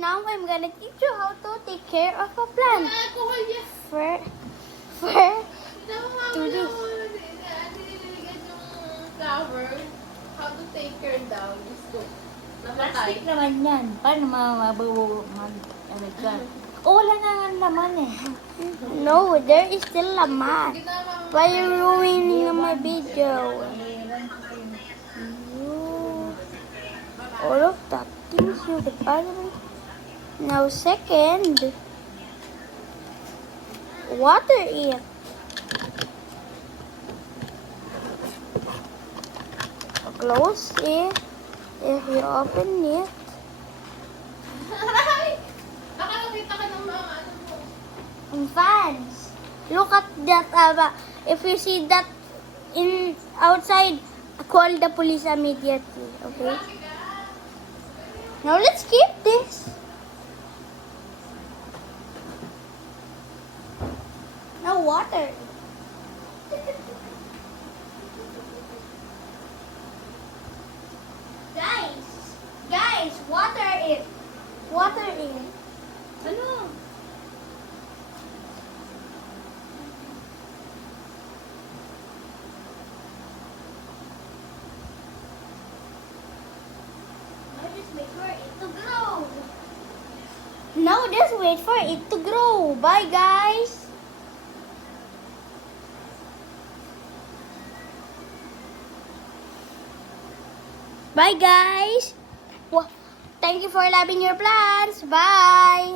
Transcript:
Now I'm gonna teach you how to take care of a plant. First, do this. Flower. How to take care daw is to namatay. Plastic naman yan. Paano ano dyan? Oh, wala na nga laman eh. No, there is still a mat. Why are you ruining my video? All of that things you could probably. Now second, water it. Close it. If you open it, Baka nakita ka ng mga ano mo. and fans. Look at that. If you see that in outside, call the police immediately. Okay. Now let's keep this. Now water. Guys, water it. Water it. Ano? Now just wait for it to grow. Bye guys. Bye guys. Thank you for loving your plants. Bye.